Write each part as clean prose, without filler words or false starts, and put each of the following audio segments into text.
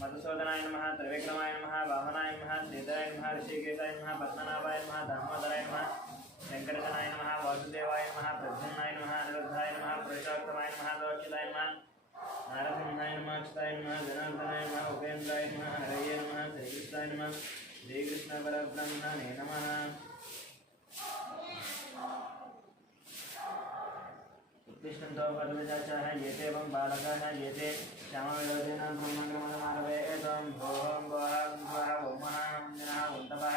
मधुसूदनाय नमः त्रिविक्रमाय नमः वामनाय नमः श्रीधराय नमः ऋषिकेशाय नमः पद्मनाभाय नमः दामोदराय नमः शंकरजनाय नमः वासुदेवाय नमः प्रद्युम्नाय नमः अनिरुद्धाय नमः पुरुषोत्तमाय नमः दोक्षिताय नमः नारसिंहाय नमः अक्षताय नमः जनार्दनाय नमः उपेन्द्राय नमः हरये नमः श्रीकृष्णाय नमः श्रीकृष्ण परब्रह्मणे नमः। उत्तिष्ठन्तो वरदजाचाः येते एवं बालकाः येते श्यामविलोचना ब्रह्मक्रमणमारवे एतं भोः गोः गोः ओमः नमः उन्तपः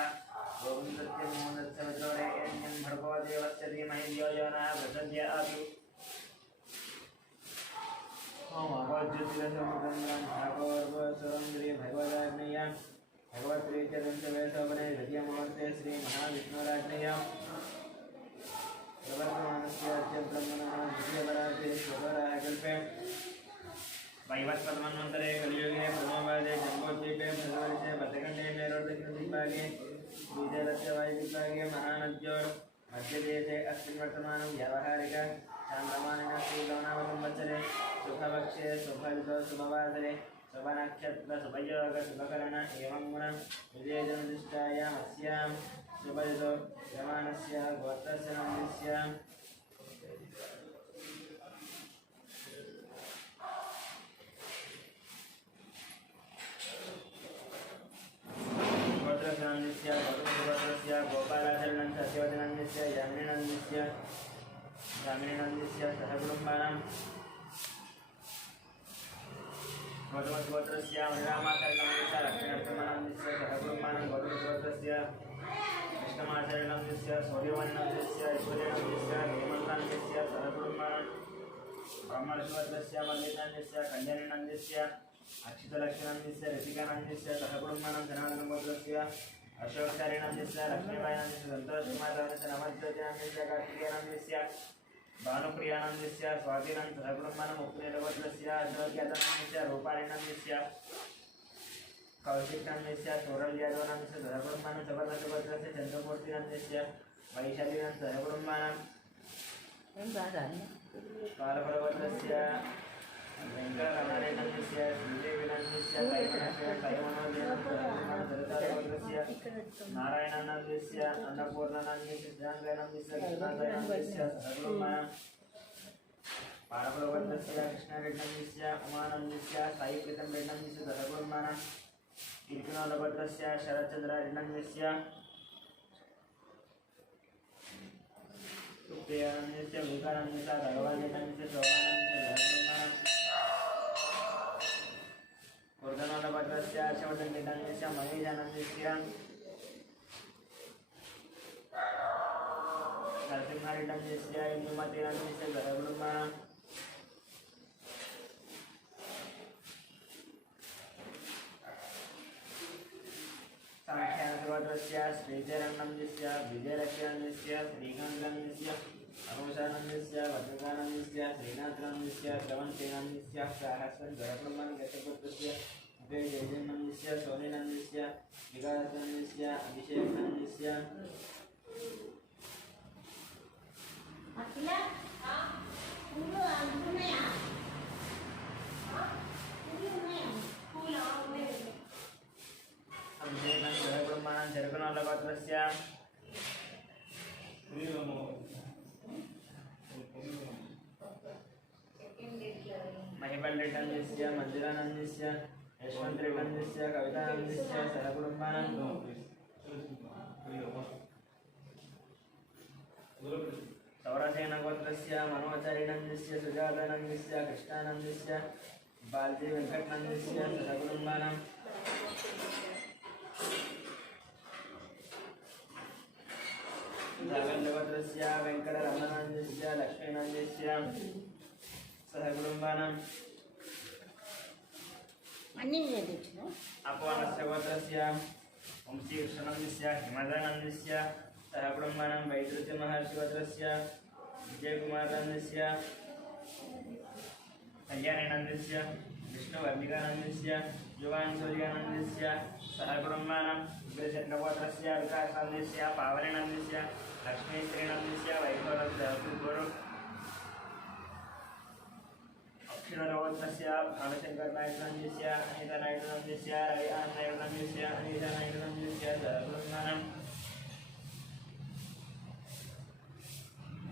गोविन्दत्यमोदत्सवद्रोरे एन्यं भर्गो देवस्य धीमहि धियो यो नः प्रचोदयात्। ओम अवज्योतिरसमुद्रं ठाकोर्वसुरं श्री भगवदाग्नेय भगवत्प्रीत्यदंशवेशोपने द्वितीयमुहूर्ते श्री महाविष्णुराज्ञेय प्रवर्तमानस्य ब्रह्मणः द्वितीयपरार्थे स्वराकल्पे वैवस्वतमन्वन्तरे कलियुगे प्रथमपादे जम्बोद्वीपे भद्रवर्षे भद्रखण्डे नैऋत्यदिग्भागे बीजरस्य वायुदिग्भागे महानद्योर् मध्यदेशे अस्मिन् वर्तमानं व्यावहारिक चान्द्रमानिनः श्रीगौणामसंवत्सरे शुभपक्षे शुभऋतौ शुभवासरे शुभनक्षत्र शुभयोग शुभकरण एवं गुण विजयजनदृष्टायामस्यां शुभऋतौ यमानस्य गोत्रस्य नन्दस्य गोत्रस्य गोत्रस्य गोपालाचरणं सत्यवचनन्दस्य यामिनीनन्दस्य सह कुटुम्बानां गौतमगोत्रस्य मणिरामाचरणस्य लक्ष्मीनरसिंहनन्दस्य सह कुटुम्बानां गौतमगोत्रस्य कृष्णमाचरणस्य सूर्यवन्नन्दस्य ऐश्वर्यनन्दस्य हेमन्तनन्दस्य सह कुटुम्बानां ब्रह्मर्षिवर्गस्य मल्लिकानन्दस्य कल्याणनन्दस्य अक्षितलक्ष्मीनन्दस्य ऋषिकानन्दस्य सह कुटुम्बानां जनार्दनगोत्रस्य अशोकचारिणन्दस्य लक्ष्मीबाईनन्दस्य सन्तोषकुमारनन्दस्य नवज्योतिनन्दस्य कार्तिकेयनन्दस्य भानुप्रियानन्दस्य स्वातिनन्द सहकुटुम्बानां मुक्तिनिर्गोत्रस्य अशोक्यातनन्दस्य रूपालिनन्दस्य कौशिकनन्दस्य सौरभ्यादवनन्दस्य सहकुटुम्बानां जबर्दशगोत्रस्य चन्द्रमूर्तिनन्दस्य वैशालीनन्द सहकुटुम्बानां कालभरगोत्रस्य वेङ्कटरमणेनन्दस्य श्रीदेवीनन्दस्य तैमनोदयनन्दस्य नारायणानन्दस्य अन्नपूर्णानन्दस्य श्रीरङ्गनन्दस्य कृष्णादयनन्दस्य सहकुटुम्बानां पारभगवतस्य कृष्णरेड्डन्दस्य उमानन्दस्य साईप्रीतमरेड्डन्दस्य सहकुटुम्बानां कीर्तिनोदगोत्रस्य शरच्चन्द्ररेड्डन्दस्य सुप्रियानन्दस्य विवेकानन्दस्य भगवानन्दस्य शोभानन्दस्य वर्धनोदगोत्रस्य शिवचन्द्ररेड्डन्दस्य महेशानन्दस्य नरसिंहरेड्डन्दस्य इंदुमतीनन्दस्य सहकुटुम्बानां साङ्ख्यानगोत्रस्य श्रीचरणनन्दस्य विजयलक्ष्मीनन्दस्य श्रीकान्तनन्दस्य अरुषानन्दस्य भद्रकानन्दस्य श्रीनाथनन्दस्य श्रवणसेनन्दस्य सहस्रं सहकुटुम्बानां गतगोत्रस्य जयजयनन्दस्य सोनिनन्दस्य विकासनन्दस्य अभिषेकनन्दस्य अभिषेकं सहकुटुम्बानां चरकुनोदगोत्रस्य महिबलरेड्डन्दस्य मंजुलानन्दस्य यशवन्तरेड्डन्दस्य कवितानन्दस्य सहकुटुम्बानां सौरसेनगोत्रस्य मनोचारिणन्दस्य सुजातानन्दस्य कृष्णानन्दस्य बालजी वेङ्कटनन्दस्य सहकुटुम्बानां जागण्डगोत्रस्य वेङ्कटरमणनन्दस्य लक्ष्मीनन्दस्य सहकुटुम्बानां अपवानस्य गोत्रस्य वंशीकृष्णनन्दस्य हिमदनन्दस्य सहकुटुम्बानां वैद्युतिमहर्षिगोत्रस्य विजयकुमारनन्दस्य कल्याणीनन्दस्य विष्णुवर्णिकानन्दस्य युवांशूर्यानन्दस्य सहकुटुम्बानां उग्रचन्द्रगोत्रस्य विकासनन्दस्य पावनीनन्दस्य लक्ष्मीश्रीनन्दस्य वैभवस्य गुरु अक्षिणगोत्रस्य गोत्रस्य भानुशंकर नायकनंदस्य अनिता नायकनंदस्य रवि नायकनंदस्य अनिता नायकनंदस्य सहगुरुमानम्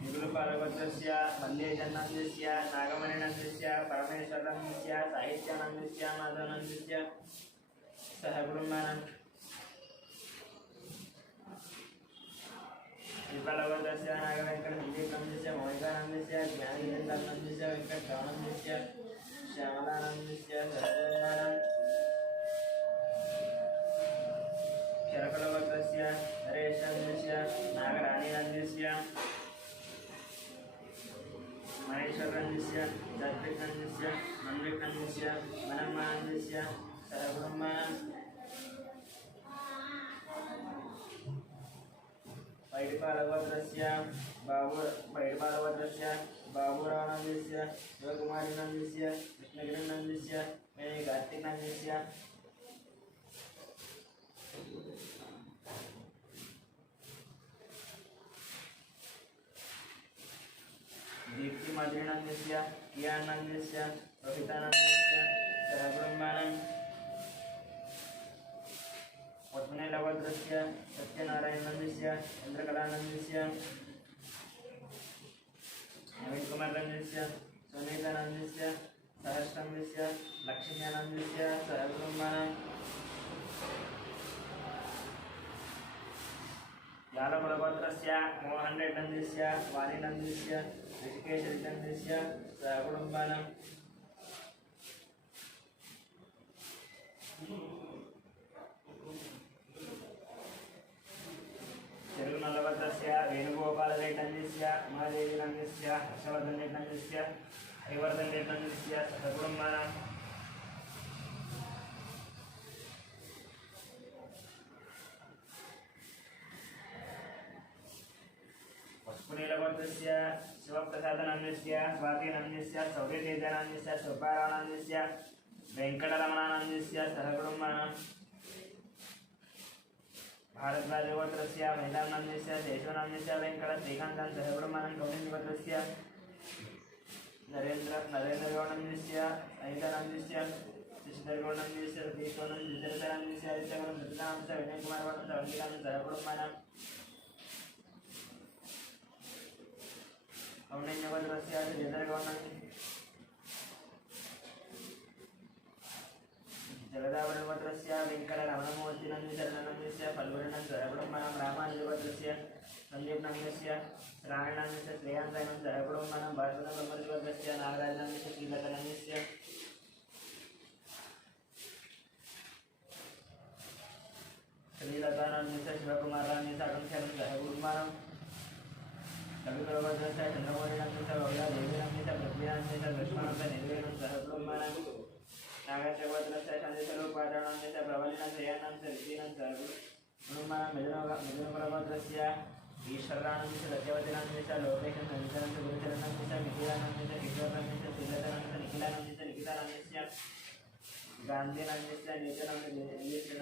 निगुलपालगोत्रस्य मल्लेशनंदस्य नागमणिनंदस्य परमेश्वरनंदस्य साहित्यानंदस्य माधवनंदस्य सहगुरुमानम् विपालगोत्रस्य नागवेंकटनंदस्य मोहिकानंदस्य ज्ञानवेदानंदस्य वेंकटरामनंदस्य श्यामलानंदस्य सहगुरुमानम् शरकलगोत्रस्य हरेशनंदस्य नागराणीनंदस्य महेश्वरनंदस्य दत्तनंदस्य मनविकनंदस्य मनमानंदस्य सहगुरुमानम् पैडपालगोत्रस्य बाबूरावनंदस्य शिवकुमारीनंदस्य कृष्णगिरिनंदस्य कार्तिकनंदस्य दीप्तिमाधुरीनंदस्य कियानंदस्य रोहितानंदस्य सहगुरुमानम् पद्मनेलगोत्रस्य सत्यनारायणनंदस्य चंद्रकलानंदस्य नवीनकुमारनंदस्य सुनीतानंदस्य सहस्रनंदस्य लक्ष्मीनंदस्य सहगुरुमानम् यालकुलगोत्रस्य मोहनरेड्डनंदस्य वालिनंदस्य ऋषिकेशरेड्डनंदस्य सहगुरुमानम् तिरुनलगोत्रस्य वेणुगोपालरेड्डनंदस्य उमादेवीनंदस्य हर्षवर्धनरेड्डनंदस्य हरिवर्धनरेड्डनंदस्य सहगुरुमानम् पशुपुनीलगोत्रस्य शिवप्रसादनंदस्य स्वातिनंदस्य सौर्यतेजानंदस्य सुब्बारावनंदस्य वेंकटरमणानंदस्य सहगुरुमानम् भारद्वाजगोत्रस्य महिलानंदस्य देशवनंदस्य वेंकट श्रीकान्तं सहगुरुमानम् कौण्डिन्यगोत्रस्य नरेन्द्रगौडनंदस्य अहितानंदस्य शशिधरगौडनंदस्य सतीशगौडनंदस्य जयधरानंदस्य आदित्यगौडनंदस्य विनयकुमारगौडनंदस्य वल्लीकानंदस्य सहगुरुमानम् कौण्डिन्यगोत्रस्य जयधरगौडनंदस्य जगदावरगोत्रस्य वेंकटरमणमूर्तिनंदस्य फल्गुणनं सहगुरुमानम् रामानुजगोत्रस्य संदीपनंदस्य रायणनंदस्य श्रेयांसनं सहगुरुमानम् भारतनगोत्रस्य नागराजनंदस्य श्रीलतानंदस्य श्रीलतानंदस्य शिवकुमारनंदस्य अकंक्षनं सहगुरुमानम् कविकुलगोत्रस्य चंद्रमौळिनंदस्य गौरादेवीनंदस्य पृथ्वीनंदस्य लक्ष्मणस्य निर्वेणं सहगुरुमानम् नागेशगोत्रस्य शान्तिस्वरूपाचार्यनंदस्य प्रबलिनंदस्य यानंदस्य ऋषीनंदस्य सहगुरुमानम् मिथुनकुलगोत्रस्य ईश्वरानंदस्य सत्यवतीनंदस्य लोकेशनंदस्य गुरुचरणनंदस्य निखिलानंदस्य किशोरनंदस्य श्रीलतानंदस्य निखिलानंदस्य निखितानंदस्य गांधीनंदस्य नीचनंदस्य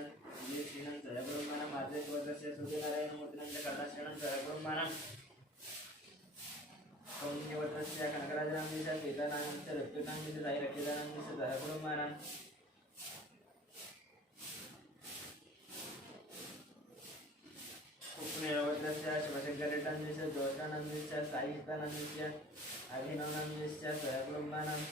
सहगुरुमानम् आद्यगोत्रस्य सूर्यनारायणमूर्तिनंदस्य कर्णश्रेणं सहगुरुमानम् कौण्डिन्यगोत्रस्य कनकराजनंदस्य सीतानंदस्य ऋत्विकानंदस्य साईरक्षितानंदस्य सहगुरुमानम् उपनेलगोत्रस्य शिवशंकररेड्डनंदस्य ज्योत्स्नानंदस्य साईहितानंदस्य अभिनवनंदस्य सहगुरुमानम्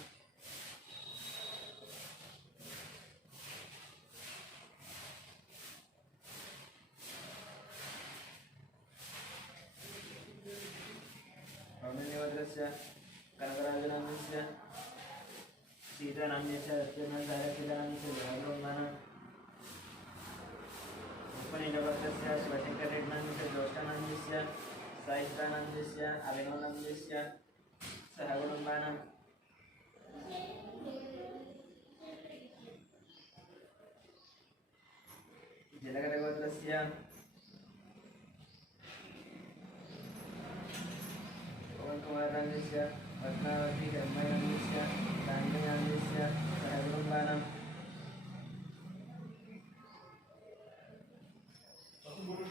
कौण्डिन्यगोत्रस्य कनकराजनंदस्य सीतानंदस्य ऋत्विकानंदस्य साईरक्षितानंदस्य सहगुरुमानम् उपनेलगोत्रस्य शिवशंकररेड्डनंदस्य ज्योत्स्नानंदस्य साईहितानंदस्य अभिनवनंदस्य सहगुरुमानम् जलगरगोत्रस्य पवनकुमारनंदस्य पद्मावती धर्मनंदस्य गान्धीनंदस्य सहगुरुमानम्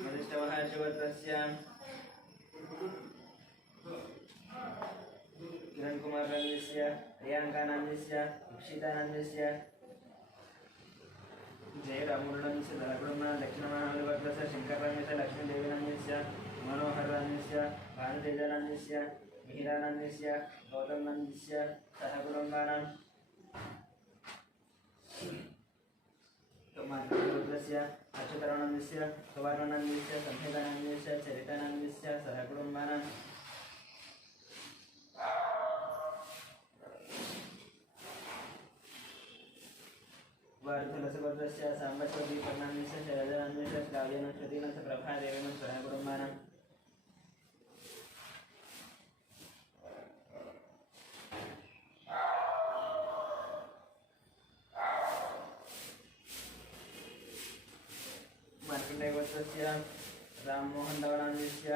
वरिष्ठमहाशिवगोत्रस्य किरणकुमारनंदस्य प्रियंकानंदस्य उक्षितानन्दस्य जयरामुरणस्य धनगुणमा दक्षिणमानवद्वस्य शङ्कररङ्गस्य लक्ष्मीदेवीनन्दस्य मनोहरनन्दस्य भानुतेजनन्दस्य मिहिरानन्दस्य गौतमनन्दस्य सहकुटुम्बानां मार्गदर्शस्य अच्युतानन्दस्य सुवर्णानन्दस्य संहितानन्दस्य चरितानन्दस्य सहकुटुम्बानां वार्धुलसगोत्रस्य साम्बश्वदीपन्नान्दस्य शरदनन्दस्य श्राव्यनक्षतीनस्य प्रभादेवेन सहकुटुम्बानां मार्कण्डेयगोत्रस्य राममोहनदवनान्दस्य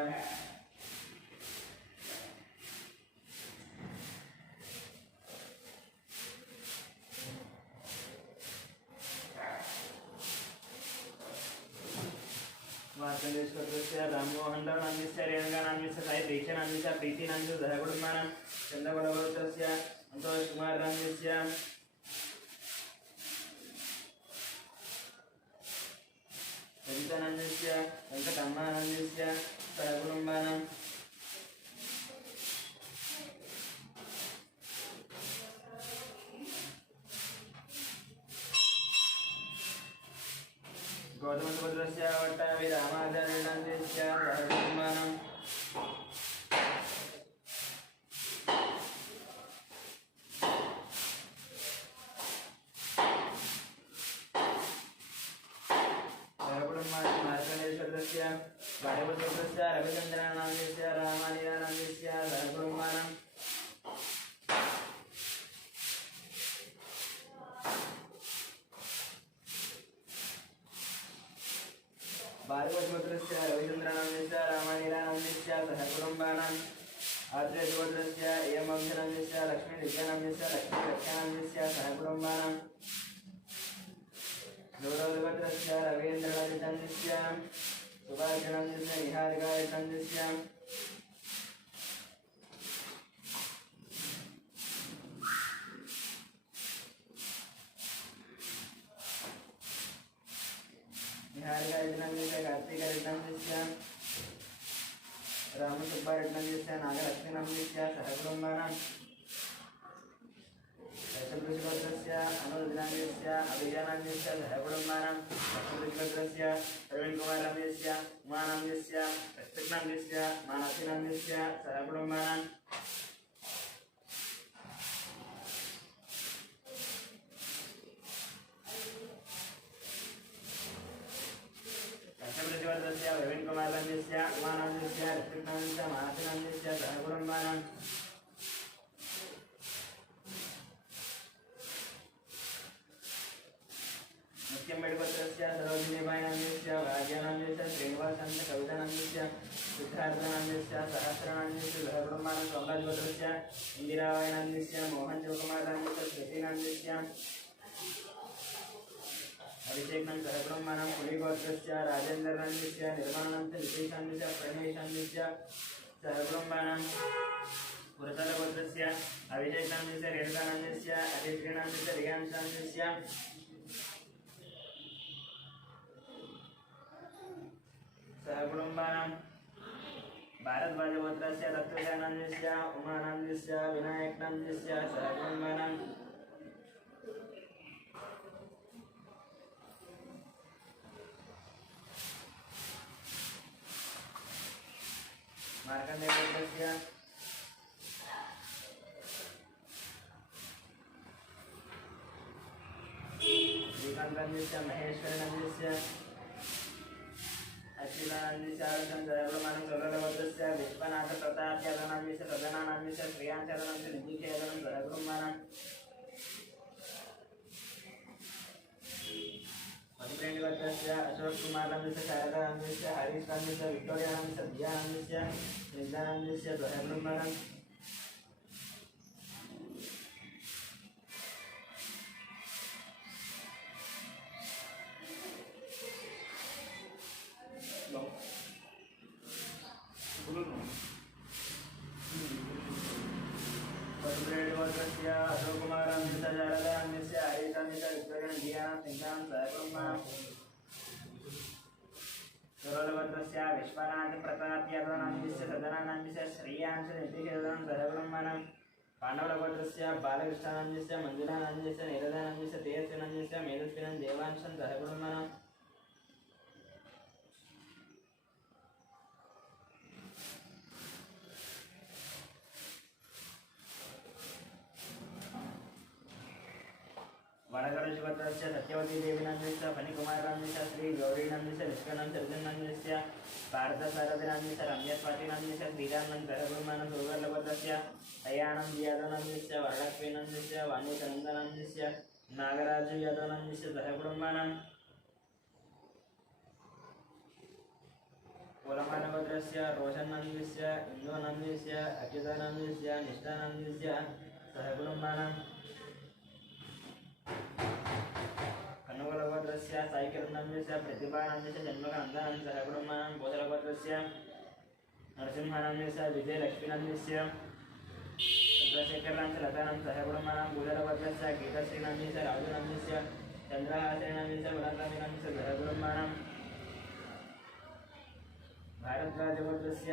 मार्कण्डेयगोत्रस्य राममोहनदवनान्दस्य रेणुकानन्दस्य साई दीक्षानन्दस्य प्रीतिनन्दस्य सहकुटुम्बानां चन्द्रगुणगोत्रस्य अन्तोषकुमारनन्दस्य सवितानन्दस्य वेङ्कटम्मानन्दस्य सहकुटुम्बानां गौतमसुभद्रस्य वट्टाभिरामाचार्यनन्दस्य सहकुटुम्बानां मार्कण्डेयगोत्रस्य वायुगोत्रस्य रविचन्द्रानन्दस्य रामानीरानन्दस्य सहकुटुम्बानां भार्गवगोत्रस्य रविचन्द्रानन्दस्य रामानीरानन्दस्य सहकुटुम्बानां आत्रेयगोत्रस्य एमवंशनन्दस्य लक्ष्मीदिव्यानन्दस्य लक्ष्मीरक्षानन्दस्य सहकुटुम्बानां गौरवगोत्रस्य रवीन्द्रनन्दस्य सुभाषनन्दस्य निहारिकानन्दस्य निहारिकानन्दस्य कार्तिकनन्दस्य रामसुब्बारेड्डनन्दस्य नागलक्ष्मीनन्दस्य सहकुटुम्बानां दशवृषगोत्रस्य अनुरुद्रनन्दस्य अभिजानन्दस्य सहकुटुम्बानां दशवृषगोत्रस्य प्रवीणकुमारनन्दस्य उमानन्दस्य रक्तनन्दस्य मानसीनन्दस्य सहकुटुम्बानां दशवृषगोत्रस्य प्रवीणकुमारनन्दस्य उमानन्दस्य रक्तनन्दस्य मानसीनन्दस्य सहकुटुम्बानां मुख्यमेडगोत्रस्य सरोजिनीबाईनन्दस्य भाग्यानन्दस्य श्रीनिवासनन्दस्य कवितानन्दस्य सिद्धार्थनन्दस्य सहस्रानन्दस्य सहकुटुम्बानां सोमराजगोत्रस्य इन्दिराबाईनन्दस्य मोहनशिवकुमारनन्दस्य श्रुतिनन्दस्य अभिषेकनं सहकुटुम्बानां पुलिगोत्रस्य राजेन्द्रनन्दस्य निर्मलानन्दस्य नितीशानन्दस्य प्रणेशानन्दस्य सहकुटुम्बानां पुरतलगोत्रस्य अभिषेकनन्दस्य रेणुकानन्दस्य अतिश्रीनन्दस्य रियांशानन्दस्य सहकुटुम्बानां भारद्वाजगोत्रस्य तत्त्वजानन्दस्य उमानन्दस्य विनायकनन्दस्य सहकुटुम्बानां मार्कण्डेयगोत्रस्य श्रीकान्तनन्दस्य महेश्वरनन्दस्य अखिलानन्दस्य सहकुटुम्बानां गौरवगोत्रस्य विश्वनाथप्रताप्यादनन्दस्य प्रधानानन्दस्य श्रियांशादनन्दस्य नितीशयादनं सहकुटुम्बानां मधुप्रेणिगोत्रस्य अशोककुमारनन्दस्य शारदानन्दस्य हरीशनन्दस्य विक्टोरियानन्दस्य दियानन्दस्य निदानन्दस्य सहकुटुम्बानां गोत्रस्य अशोककुमारस्य शारदान्यस्य हरितन्यस्य विक्रमणीयान् सिंहान् सहकुर्मान् सुरलभद्रस्य विश्वनाथ प्रताप्यादवनन्दस्य सदनानन्दस्य श्रेयांश नीतिकेतनं सहकुर्मान् पाण्डवलभद्रस्य बालकृष्णानन्दस्य मञ्जुलानन्दस्य नीरदानन्दस्य तेजस्विनन्दस्य मेधस्विनं देवांशं सहकुर्मान् वडगरजुगत्रस्य सत्यवती देवीनन्दस्य फणिकुमारनन्दस्य श्री गौरीनन्दस्य विष्णुनन्दस्य अर्जुननन्दस्य पार्थसारथिनन्दस्य रम्यस्वातिनन्दस्य श्रीरामनन्द सहकुर्मान् सुवर्लभद्रस्य अयानन्द यादवनन्दस्य वरलक्ष्मीनन्दस्य वाणीचन्दनन्दस्य नागराज यादवनन्दस्य सहकुर्मान् कुलमानभद्रस्य रोशनन्दस्य इन्दुनन्दस्य अच्युतानन्दस्य निष्ठानन्दस्य सहकुर्मान् कन्नूलभद्रस्य साईकिरणन्दस्य प्रतिभानन्दस्य जन्मकनन्दनन्दस्य सहकुर्मान् भूतलभद्रस्य नरसिंहानन्दस्य विजयलक्ष्मीनन्दस्य चन्द्रशेखरनन्दस्य लतानन्दस्य सहकुर्मान् भूतलभद्रस्य गीतश्रीनन्दस्य राजुनन्दस्य चन्द्रहासेनन्दस्य गुणकामिनन्दस्य सहकुर्मान् भारद्वाजभद्रस्य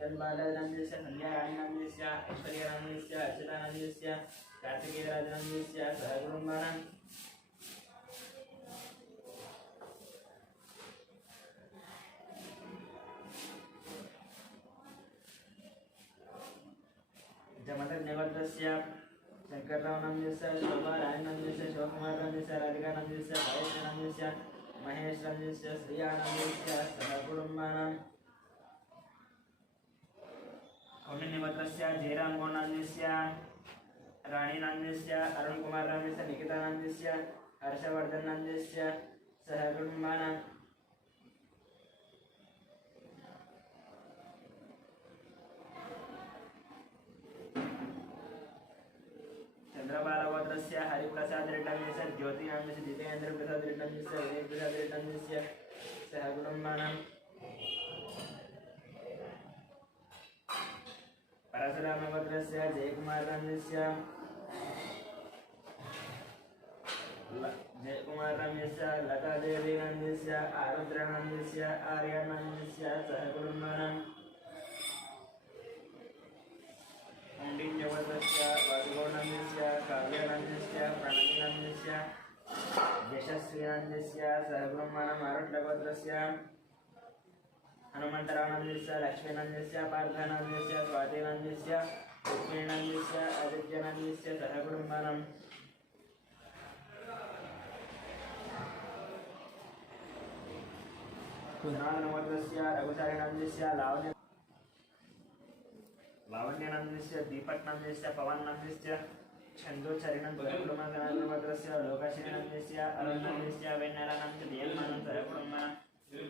चन्द्रबालानन्दस्य संध्याराणीनन्दस्य ऐश्वर्यानन्दस्य अर्चितानन्दस्य कार्तिकेयराजनन्दस्य सहकुर्मान् जमदग्निभद्रस्य शंकररावनन्दस्य शोभारायनन्दस्य शिवकुमारनन्दस्य राधिकानन्दस्य भावेशनन्दस्य महेशनन्दस्य श्रीयानन्दस्य सहकुटुम्बानां कौंडिन्यभद्रस्य जयरामगौडनन्दस्य राणीनन्दस्य अरुणकुमारनन्दस्य निकितानन्दस्य हर्षवर्धननन्दस्य सहकुटुम्बानां चंद्रबालभद्रस्य हरिप्रसाद रेड्डस्य ज्योतिनन्दस्य जितेन्द्र प्रसाद रेड्डस्य विजय प्रसाद रेड्डस्य सहकुटुम्बानां परशुरामभद्रस्य जयकुमारनन्दस्य लतादेवीनन्दस्य आरुद्रनन्दस्य आर्यनन्दस्य सहकुटुम्बानां कौंडिन्यभद्रस्य वासुगौडनन्दस्य काव्यानन्दस्य प्रणतिनन्दस्य यशस्वीनन्दस्य सहकुटुम्बानां आरुद्रभद्रस्य हनुमन्तरावनन्दस्य लक्ष्मीनन्दस्य पार्थानन्दस्य स्वातिनन्दस्य रुक्मिणीनन्दस्य आदित्यनन्दस्य सहकुटुम्बानां कुणालनभद्रस्य रघुचारिनन्दस्य लावण्यनन्दस्य दीपकनन्दस्य पवननन्दस्य छन्दोचरिणं कुटुम्बगणभद्रस्य लोकाश्रीनन्दस्य अरुणनन्दस्य वेन्नरानन्दस्य देवमानन्दस्य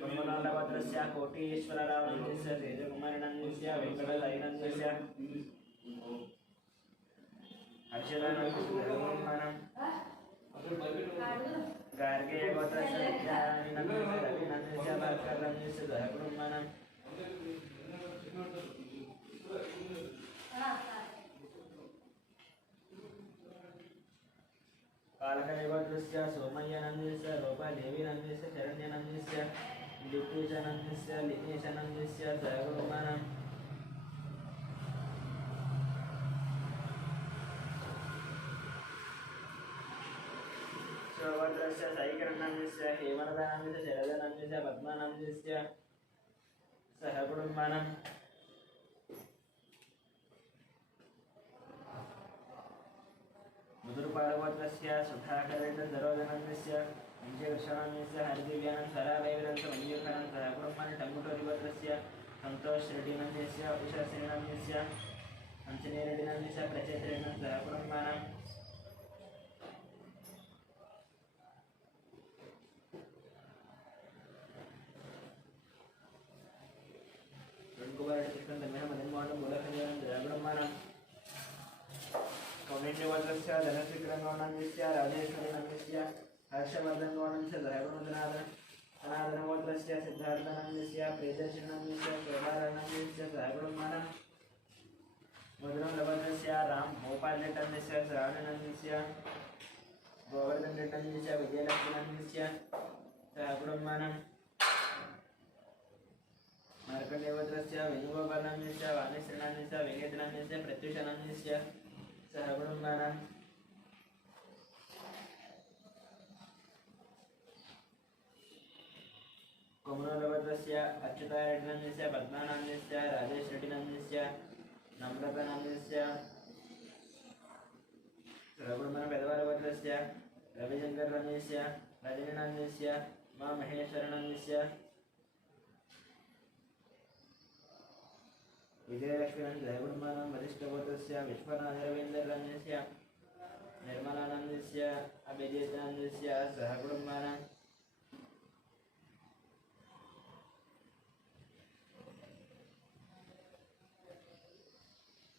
कुटुम्बगणभद्रस्य कोटीश्वररावनन्दस्य तेजकुमारनन्दस्य वेङ्कटसाईनन्दस्य हर्षदानन्दस्य कुटुम्बानां गार्गेयगोत्रस्य विद्याराणीनन्दस्य रविनन्दस्य भास्करनन्दस्य सहकुटुम्बानां कालकनिभद्रस्य सोमय्यानन्दस्य रूपादेवीनन्दस्य शरण्यनन्दस्य लिपीशनन्दस्य लिंगेशनन्दस्य सहकुटुम्बानां शिवभद्रस्य साईकिरणनन्दस्य हेमलतानन्दस्य शरदानन्दस्य पद्मानन्दस्य सहकुटुम्बानां मुदुरपालभद्रस्य सुधाकरेन्द्रधरोधनन्दस्य विजयकृष्णानन्दस्य हरिदिव्यानन्द सरावैरन्त मञ्जूखानन्द सहकुटुम्बानां टङ्गुटोरिभद्रस्य सन्तोषरेड्डिनन्दस्य उषाश्रीनन्दस्य अंजनेयरेड्डिनन्दस्य प्रचेतरेड्डिनन्द सहकुटुम्बानां कौंडिन्यभद्रस्य धनश्रीकरणगौडनन्दस्य राजेश्वरीनन्दस्य हर्षवर्धनगौडनन्दस्य सनातनगोत्रस्य सिद्धार्थनन्दस्य प्रियदर्शनन्दस्य शोभारानन्दस्य सहकुटुम्बानां मधुरलभद्रस्य राम भोपाल रेड्डन्यस्य श्रावणनन्दस्य गोवर्धन रेड्डन्यस्य विजयलक्ष्मीनन्दस्य सह कुटुम्बानां मार्कण्डेयवत्रस्य वेणुगोपालनन्दस्य वाणीश्रीनन्दस्य वेंकटनन्दस्य प्रत्युषनन्दस्य सह कुटुम्बानां कोमनोलवत्रस्य अच्युतारेड्डनन्दस्य पद्मानन्दस्य राजेश रेड्डिनन्दस्य नम्रतानन्दस्य रघुनन्दन पेदवालवत्रस्य रविशङ्करनन्दस्य रजनीनन्दस्य मा महेश्वरनन्दस्य विजयलक्ष्मीनन्दस्य कुटुम्बानां वरिष्ठगोत्रस्य विश्वनाथरवीन्द्रनन्दस्य निर्मलानन्दस्य अभिजितनन्दस्य सह कुटुम्बानां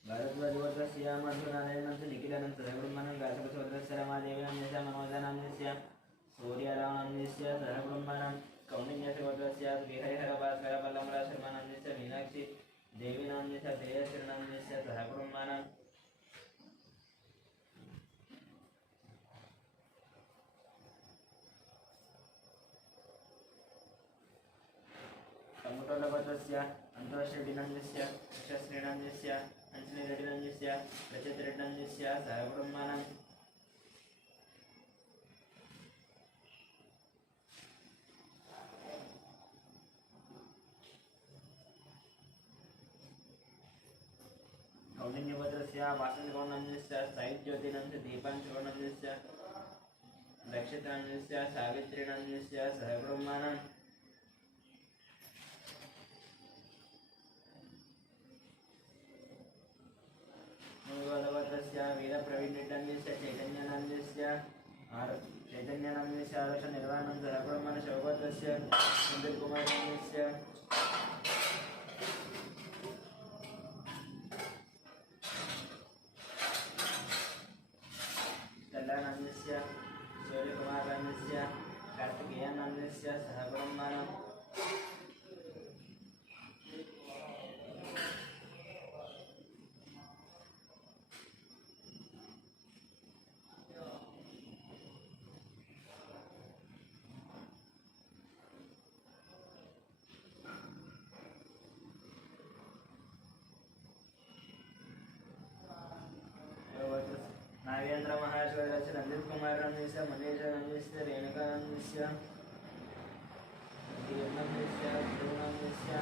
भारद्वाजगोत्रस्य मधुनारायणस्य निखिलानन्दस्य कुटुम्बानां गासपतिगोत्रस्य रमादेवीनन्दस्य मनोजानन्दस्य सूर्यरामनन्दस्य सह कुटुम्बानां कौण्डिन्यगोत्रस्य श्रीहरिहरभास्करपल्लमराशर्मानन्दस्य मीनाक्षी देवीनन्दस्य तेजश्रीनन्दस्य सह कुटुम्बानां कमुटोलगोत्रस्य अन्तोषरेड्डिनन्दस्य यशस्वीनन्दस्य अंजनीरेड्डिनन्दस्य रजतरेड्डिनन्दस्य सह कुटुम्बानां कौण्डिन्यगोत्रस्य वासन्तगौडनन्दस्य सायुज्योतिनन्दस्य दीपांशगौडनन्दस्य दक्षितानन्दस्य सावित्रीनन्दस्य सह कुटुम्बानां मूलगोत्रस्य वीरप्रवीणरेड्डनन्दस्य चैतन्यानन्दस्य आदर्श निर्वाणानन्द सह कुटुम्बानां शवगोत्रस्य सुन्दरकुमारनन्दस्य कल्याणनन्दस्य सूर्यकुमारनन्दस्य कार्तिकेयानन्दस्य सह कुटुम्बानां नागेन्द्र महाश्वरस्य नंदित कुमारनन्दस्य मनीषानन्दस्य रेणुकानन्दस्य दीर्घनन्दस्य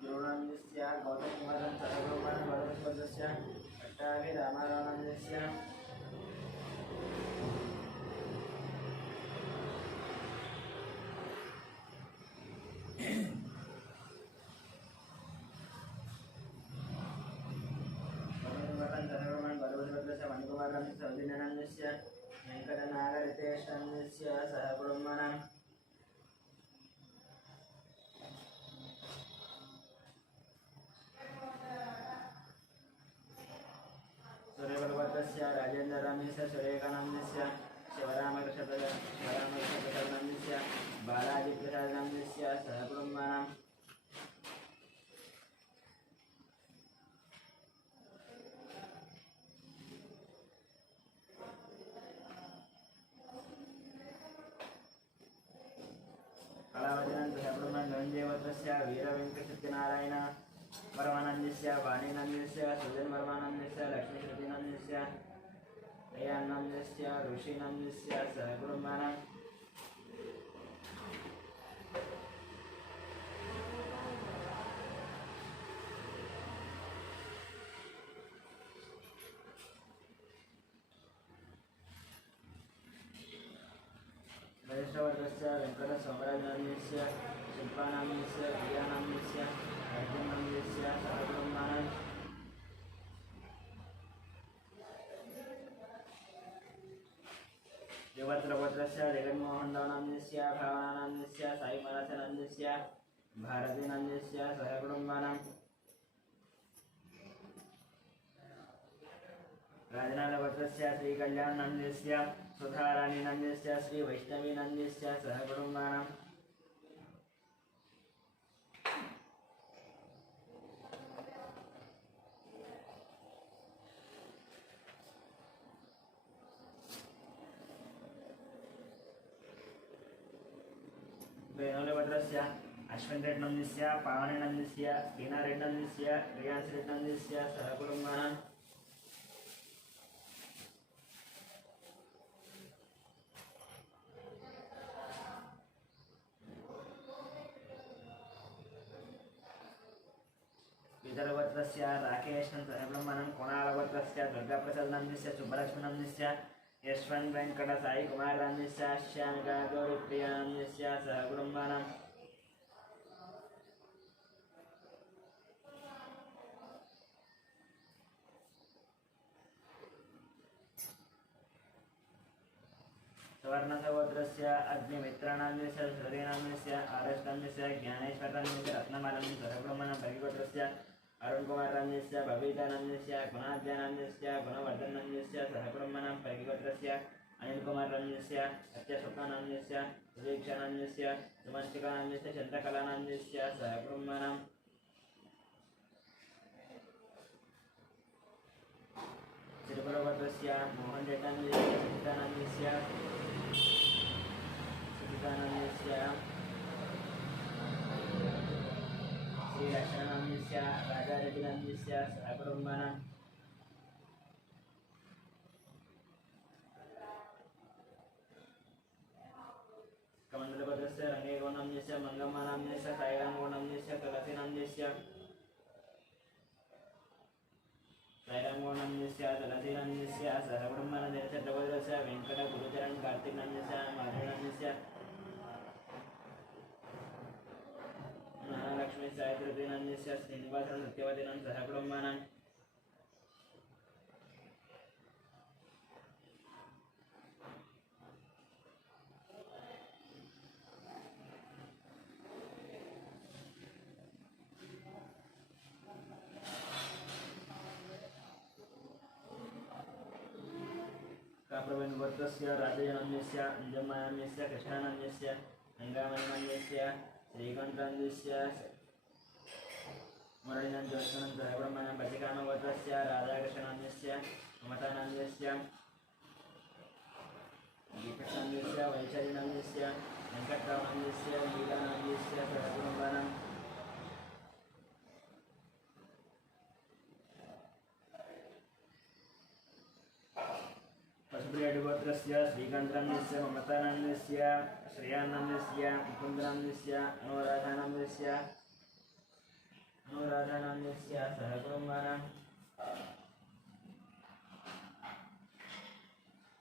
ध्रुवनन्दस्य गौतम कुमारन सरगोपाल भरतस्य अट्टाभि रामारानन्दस्य सौजन्यानन्दस्य वेङ्कटनागरितेशनन्दस्य सह कुटुम्बानां सूर्यगोत्रस्य राजेन्द्ररामस्य सूर्यकानन्दस्य शिवरामकृष्णप्रसादनन्दस्य बालाजीप्रसादनन्दस्य सह कुटुम्बानां धनंजयवत्रस्य वीरवेंकटसत्यनारायण परमानन्दस्य वाणीनन्दस्य सुजनवर्मानन्दस्य लक्ष्मीश्रुतिनन्दस्य दयानन्दस्य ऋषिनन्दस्य सह कुटुम्बानां वैष्णवत्रस्य वेङ्कटसोमराजनन्दस्य शिल्पानन्दस्य प्रियानन्दस्य अर्जुननन्दस्य सह कुटुम्बानां देवत्रगोत्रस्य जगन्मोहनदानन्दस्य भावनानन्दस्य साईमराथनन्दस्य भारतीनन्दस्य सह कुटुम्बानां राजनाथगोत्रस्य श्रीकल्याणनन्दस्य सुधाराणीनन्दस्य श्रीवैष्णवीनन्दस्य सह कुटुम्बानां गोत्रस्य अश्विन रेड्डनंदिस्य पावनेनंदिस्य टीना रेड्डनंदिस्य रियांश रेड्डनंदिस्य सह कुटुंबानां विदर्भगोत्रस्य राकेशं सह कुटुंबानां कोणालगोत्रस्य दुर्गाप्रसादनंदिस्य सुब्बलक्ष्मीनंदिस्य यशवंत वेंकट साई कुमार नंदिस्य श्यामिका गौरीप्रिया नंदिस्य सह कुटुंबानां सुवर्णसगोत्रस्य अग्निमित्रानंदिस्य सूर्यनंदिस्य आरष्टनंदिस्य ज्ञानेश्वरनंदिस्य रत्नमालनं सह कुटुंबानां परिगोत्रस्य अरुण कुमार नंदिस्य बबीता नंदिस्य गुणाद्या नंदिस्य गुणवर्धन नंदिस्य सह कुटुंबानां परिगोत्रस्य अनिल कुमार नंदिस्य अत्यशोका नंदिस्य सुदीक्षा नंदिस्य सुमंतिका नंदिस्य चंद्रकला नंदिस्य सह कुटुंबानां तिरुपतिगोत्रस्य मोहन रेड्डी नंदिस्य सुचिता नंदिस्य श्री लक्ष्मणनंदिस्य राजारेड्डी नंदिस्य सह कुटुंबानां कमंडलगोत्रस्य रंगेगौनंदिस्य मंगम्मानंदिस्य साईरामगौनंदिस्य तुलसीनंदिस्य साईरामगौनंदिस्य तुलसीनंदिस्य सह कुटुंबानां चंद्रगोत्रस्य वेंकट गुरुचरण कार्तिकनंदिस्य माधुरीनंदिस्य महालक्ष्मी सायत्रतीनंदिस्य श्रीनिवासन सत्यवतीनं सह कुटुंबानां काप्रवेणगोत्रस्य राजयनंदिस्य अंजमानंदिस्य कृष्णानंदिस्य गंगामणिनंदिस्य श्रीकांतानंदिस्य मुरळीनं ज्योत्सनं सह कुटुंबानां पतिकामगोत्रस्य राधाकृष्णनंदिस्य ममतानंदिस्य दीपकनंदिस्य वैशालीनंदिस्य वेंकटरावनंदिस्य लीलानंदिस्य सह कुटुंबानां पशुप्रियगोत्रस्य श्रीकांतानंदिस्य ममतानंदिस्य श्रेयानंदिस्य मुकुंदनंदिस्य अनुराधानंदिस्य सह कुटुंबानां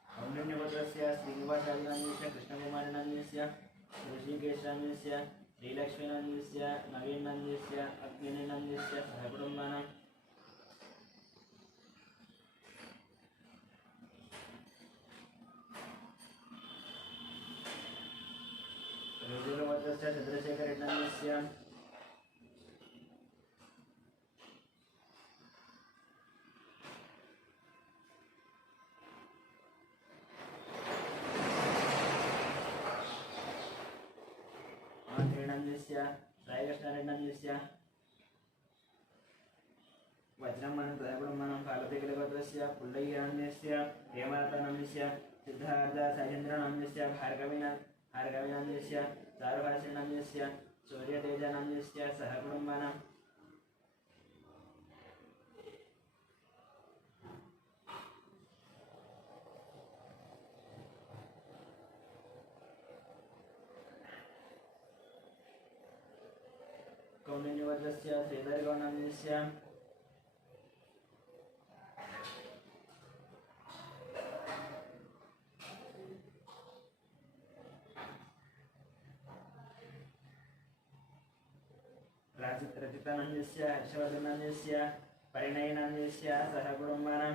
कौंडिन्यगोत्रस्य श्रीनिवासादिनंदिस्य कृष्णकुमारनंदिस्य ऋषिकेशनंदिस्य श्रीलक्ष्मीनंदिस्य नवीननंदिस्य अग्निनंदिस्य सह कुटुंबानां रुद्रगोत्रस्य चंद्रशेखरनंदिस्य नंदिस्य साईकृष्णनंदिस्य वज्रमणं सह कुटुंबानां पार्वतीगोत्रस्य पुल्लय्यनंदिस्य हेमलतानंदिस्य सिद्धार्थ सायेन्द्रनंदिस्य भार्गवीनंदिस्य चारुभाषिनंदिस्य सूर्यतेजनंदिस्य सह कुटुंबानां कौंडिन्यगोत्रस्य श्रीधरगौनंदिस्य रचितानंदिस्य हर्षवर्धनंदिस्य परिणयनंदिस्य सह कुटुंबानां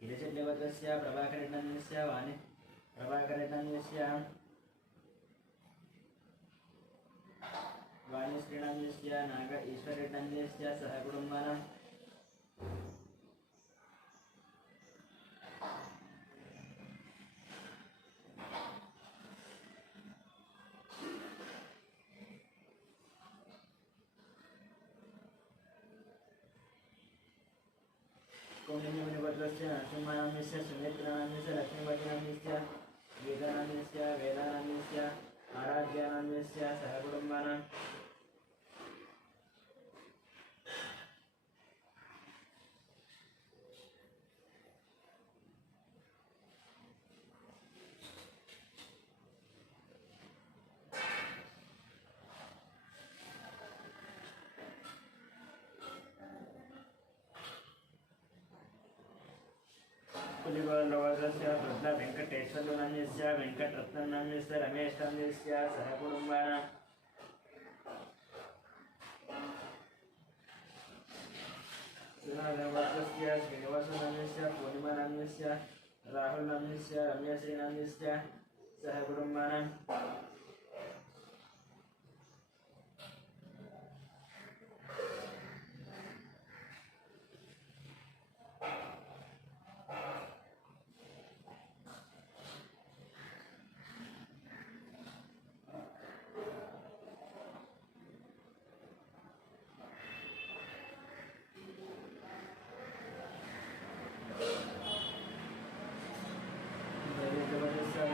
हिरशल्यगोत्रस्य प्रभाकरेड्डनंदिस्य वाणीश्रीनंदिस्य नाग ईश्वरेड्डनंदिस्य सह कुटुंबानां कौण्डिन्यमुनिपत्रस्य नरसिंहानाम्यस्य सुमित्रानाम्यस्य लक्ष्मीपतिनाम्यस्य गीतानाम्यस्य वेदानाम्यस्य आराध्यानाम्यस्य सहकुटुम्बानां कुलिगोलवदस्य प्रद्ला वेंकटेश्वरनाम्यस्य वेंकटरत्ननाम्यस्य रमेशनाम्यस्य सहकुटुम्बानां सुनादेवदस्य श्रीनिवासनाम्यस्य पूर्णिमानाम्यस्य राहुलनाम्यस्य रम्यश्रीनाम्यस्य सहकुटुम्बानां